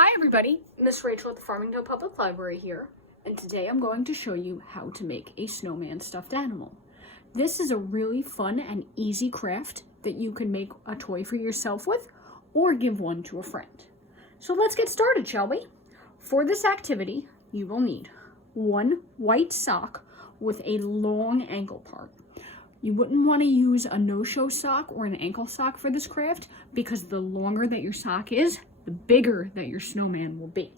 Hi everybody, Miss Rachel at the Farmingdale Public Library here, and today I'm going to show you how to make a snowman stuffed animal. This is a really fun and easy craft that you can make a toy for yourself with or give one to a friend. So let's get started, shall we? For this activity, you will need one white sock with a long ankle part. You wouldn't want to use a no-show sock or an ankle sock for this craft because the longer that your sock is, the bigger that your snowman will be.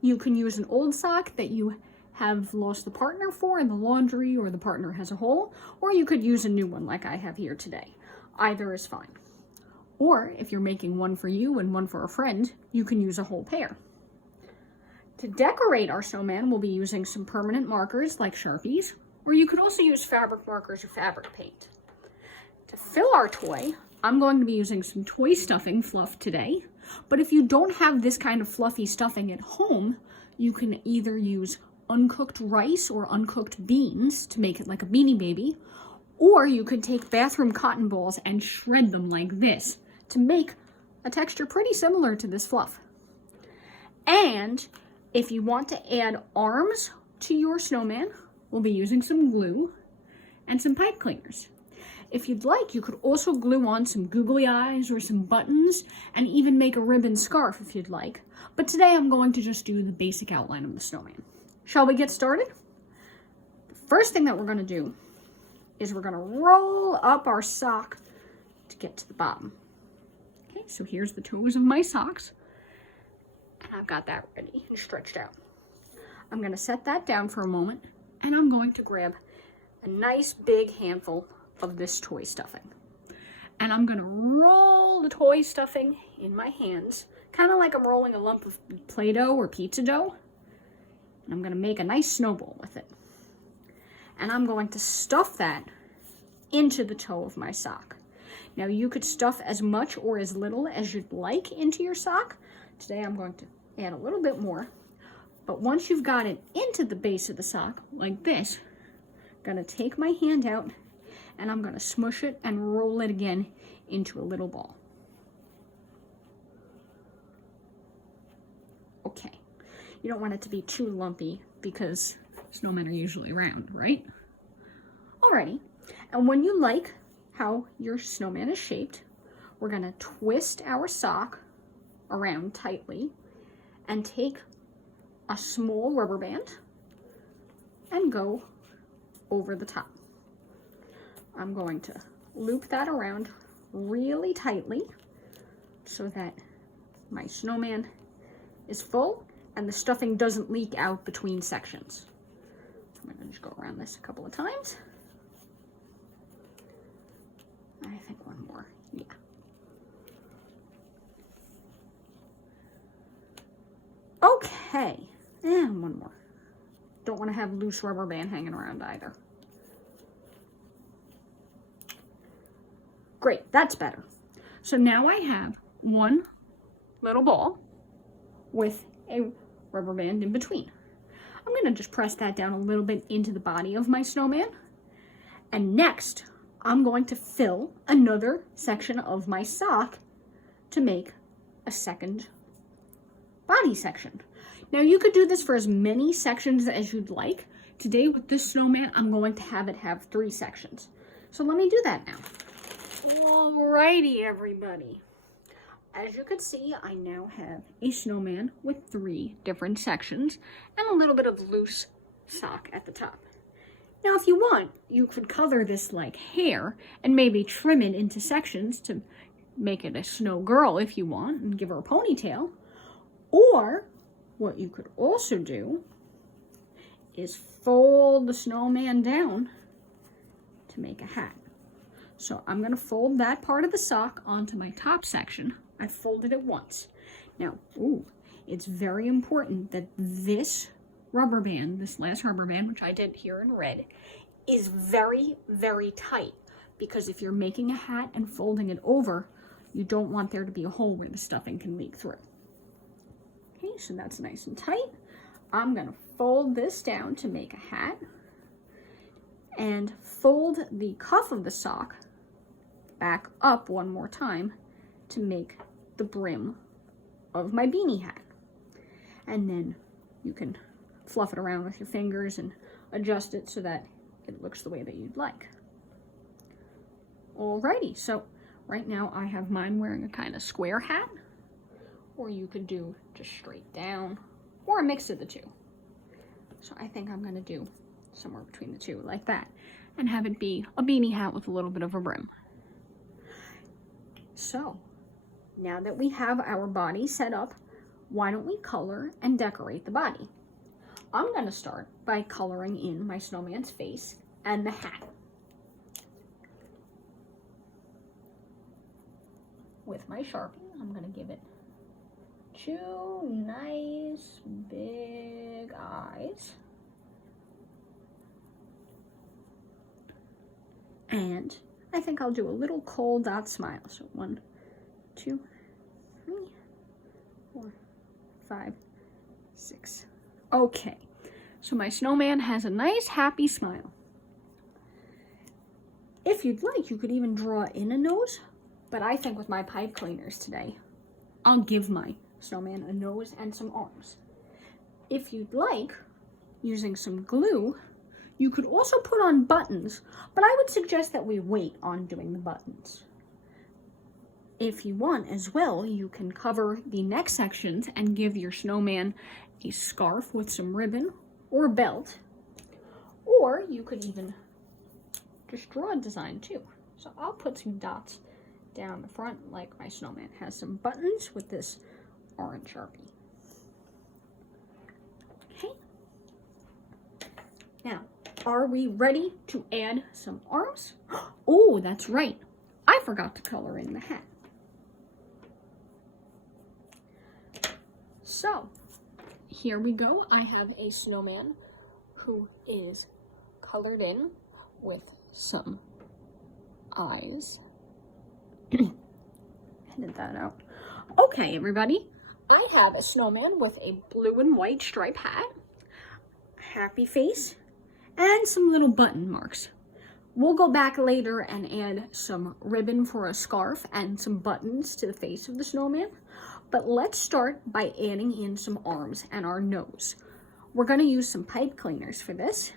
You can use an old sock that you have lost the partner for in the laundry or the partner has a hole, or you could use a new one like I have here today. Either is fine. Or if you're making one for you and one for a friend, you can use a whole pair. To decorate our snowman, we'll be using some permanent markers like Sharpies, or you could also use fabric markers or fabric paint. To fill our toy, I'm going to be using some toy stuffing fluff today, but if you don't have this kind of fluffy stuffing at home, you can either use uncooked rice or uncooked beans to make it like a Beanie Baby, or you could take bathroom cotton balls and shred them like this to make a texture pretty similar to this fluff. And if you want to add arms to your snowman, we'll be using some glue and some pipe cleaners. If you'd like, you could also glue on some googly eyes or some buttons and even make a ribbon scarf if you'd like. But today I'm going to just do the basic outline of the snowman. Shall we get started? The first thing that we're going to do is we're going to roll up our sock to get to the bottom. Okay, so here's the toes of my socks. And I've got that ready and stretched out. I'm going to set that down for a moment and I'm going to grab a nice big handful of this toy stuffing. And I'm going to roll the toy stuffing in my hands, kind of like I'm rolling a lump of Play-Doh or pizza dough. And I'm going to make a nice snowball with it. And I'm going to stuff that into the toe of my sock. Now you could stuff as much or as little as you'd like into your sock. Today I'm going to add a little bit more. But once you've got it into the base of the sock, like this, I'm going to take my hand out and I'm going to smush it and roll it again into a little ball. Okay, you don't want it to be too lumpy because snowmen are usually round, right? Alrighty, and when you like how your snowman is shaped, we're going to twist our sock around tightly and take a small rubber band and go over the top. I'm going to loop that around really tightly so that my snowman is full and the stuffing doesn't leak out between sections. I'm going to just go around this a couple of times. I think one more, yeah. Okay, and one more. Don't want to have loose rubber band hanging around either. Great, that's better. So now I have one little ball with a rubber band in between. I'm going to just press that down a little bit into the body of my snowman. And next, I'm going to fill another section of my sock to make a second body section. Now you could do this for as many sections as you'd like. Today with this snowman, I'm going to have it have 3 sections. So let me do that now. Alrighty, everybody. As you can see, I now have a snowman with 3 different sections and a little bit of loose sock at the top. Now, if you want, you could color this like hair and maybe trim it into sections to make it a snow girl if you want and give her a ponytail. Or what you could also do is fold the snowman down to make a hat. So I'm going to fold that part of the sock onto my top section. I folded it once. Now, it's very important that this rubber band, this last rubber band, which I did here in red, is very, very tight. Because if you're making a hat and folding it over, you don't want there to be a hole where the stuffing can leak through. Okay, so that's nice and tight. I'm going to fold this down to make a hat and fold the cuff of the sock back up one more time to make the brim of my beanie hat. And then you can fluff it around with your fingers and adjust it so that it looks the way that you'd like. Alrighty, so right now I have mine wearing a kind of square hat, or you could do just straight down, or a mix of the two. So I think I'm gonna do somewhere between the two, like that, and have it be a beanie hat with a little bit of a brim. So, now that we have our body set up, why don't we color and decorate the body? I'm gonna start by coloring in my snowman's face and the hat. With my Sharpie, I'm gonna give it 2 nice big eyes. And I think I'll do a little cold dot smile. So 1, 2, 3, 4, 5, 6. Okay, so my snowman has a nice happy smile. If you'd like, you could even draw in a nose, but I think with my pipe cleaners today, I'll give my snowman a nose and some arms. If you'd like, using some glue, you could also put on buttons, but I would suggest that we wait on doing the buttons. If you want as well, you can cover the neck sections and give your snowman a scarf with some ribbon or a belt, or you could even just draw a design too. So I'll put some dots down the front, like my snowman has some buttons with this orange Sharpie. Okay. Now, are we ready to add some arms? Oh, that's right. I forgot to color in the hat. So, here we go. I have a snowman who is colored in with some eyes. Edit that out. Okay, everybody. I have a snowman with a blue and white stripe hat, happy face, and some little button marks. We'll go back later and add some ribbon for a scarf and some buttons to the face of the snowman. But let's start by adding in some arms and our nose. We're going to use some pipe cleaners for this.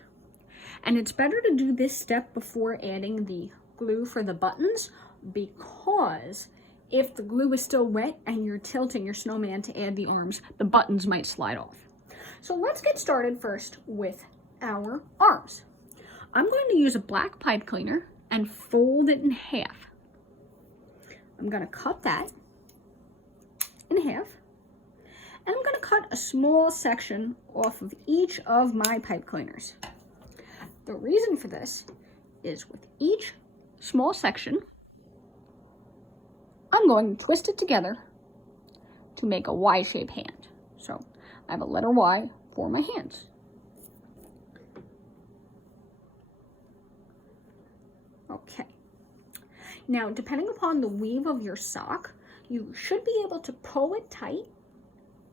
And it's better to do this step before adding the glue for the buttons, because if the glue is still wet and you're tilting your snowman to add the arms, the buttons might slide off. So let's get started first with our arms. I'm going to use a black pipe cleaner and fold it in half. I'm going to cut that in half, and I'm going to cut a small section off of each of my pipe cleaners. The reason for this is with each small section, I'm going to twist it together to make a Y-shaped hand. So I have a letter Y for my hands. Okay. Now, depending upon the weave of your sock, you should be able to pull it tight,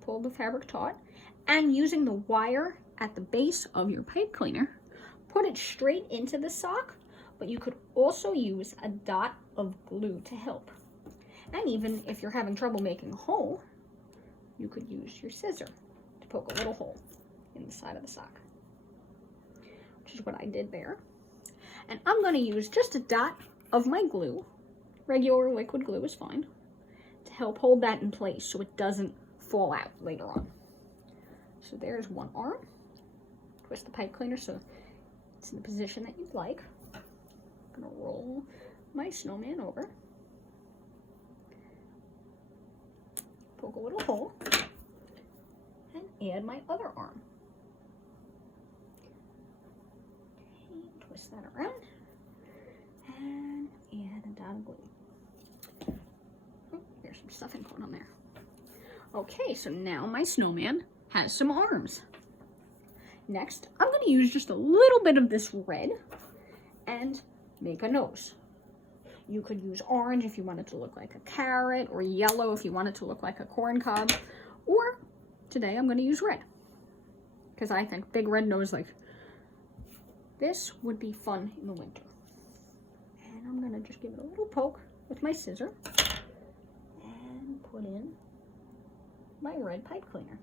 pull the fabric taut, and using the wire at the base of your pipe cleaner, put it straight into the sock, but you could also use a dot of glue to help. And even if you're having trouble making a hole, you could use your scissor to poke a little hole in the side of the sock, which is what I did there. And I'm going to use just a dot of my glue, regular liquid glue is fine, to help hold that in place so it doesn't fall out later on. So there's one arm. Twist the pipe cleaner so it's in the position that you'd like. I'm going to roll my snowman over, poke a little hole, and add my other arm. Okay, twist that around and add a dot of glue. Oh, there's some stuffing going on there. Okay, so now my snowman has some arms. Next, I'm going to use just a little bit of this red and make a nose. You could use orange if you want it to look like a carrot, or yellow if you want it to look like a corn cob, or today I'm going to use red, because I think big red nose like this would be fun in the winter. And I'm going to just give it a little poke with my scissor and put in my red pipe cleaner.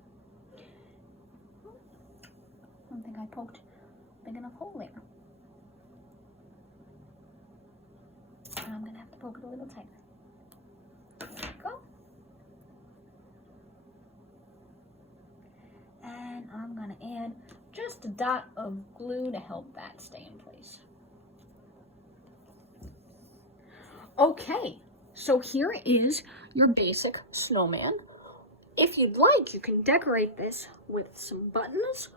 I don't think I poked a big enough hole there. I'm going to have to poke it a little tighter. There we go. And I'm going to add just a dot of glue to help that stay in place. Okay, so here is your basic snowman. If you'd like, you can decorate this with some buttons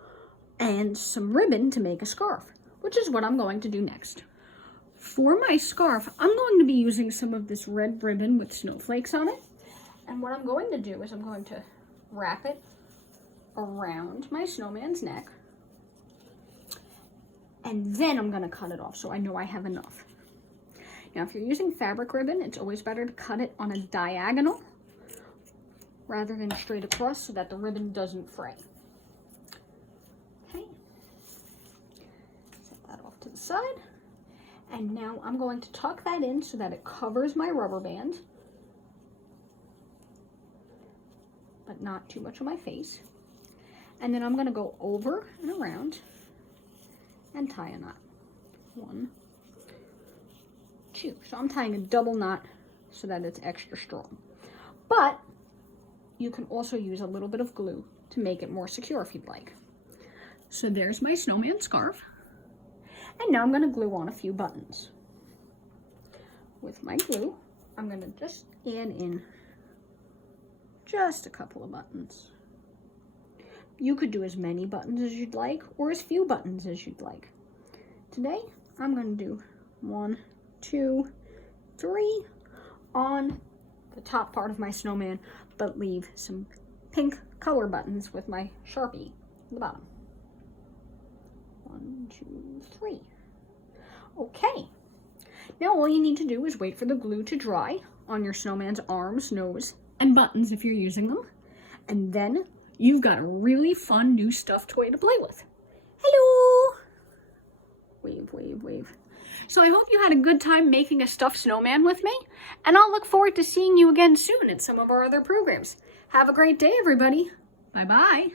and some ribbon to make a scarf, which is what I'm going to do next. For my scarf, I'm going to be using some of this red ribbon with snowflakes on it. And what I'm going to do is I'm going to wrap it around my snowman's neck. And then I'm going to cut it off so I know I have enough. Now, if you're using fabric ribbon, it's always better to cut it on a diagonal rather than straight across so that the ribbon doesn't fray. Okay, set that off to the side. And now I'm going to tuck that in so that it covers my rubber band, but not too much on my face. And then I'm going to go over and around and tie a knot. 1, 2. So I'm tying a double knot so that it's extra strong. But you can also use a little bit of glue to make it more secure if you'd like. So there's my snowman scarf. And now I'm going to glue on a few buttons. With my glue, I'm going to just add in just a couple of buttons. You could do as many buttons as you'd like or as few buttons as you'd like. Today, I'm going to do 1, 2, 3 on the top part of my snowman, but leave some pink color buttons with my Sharpie at the bottom. 1, 2, 3. Okay. Now all you need to do is wait for the glue to dry on your snowman's arms, nose, and buttons if you're using them. And then you've got a really fun new stuffed toy to play with. Hello! Wave, wave, wave. So I hope you had a good time making a stuffed snowman with me, and I'll look forward to seeing you again soon at some of our other programs. Have a great day, everybody. Bye-bye.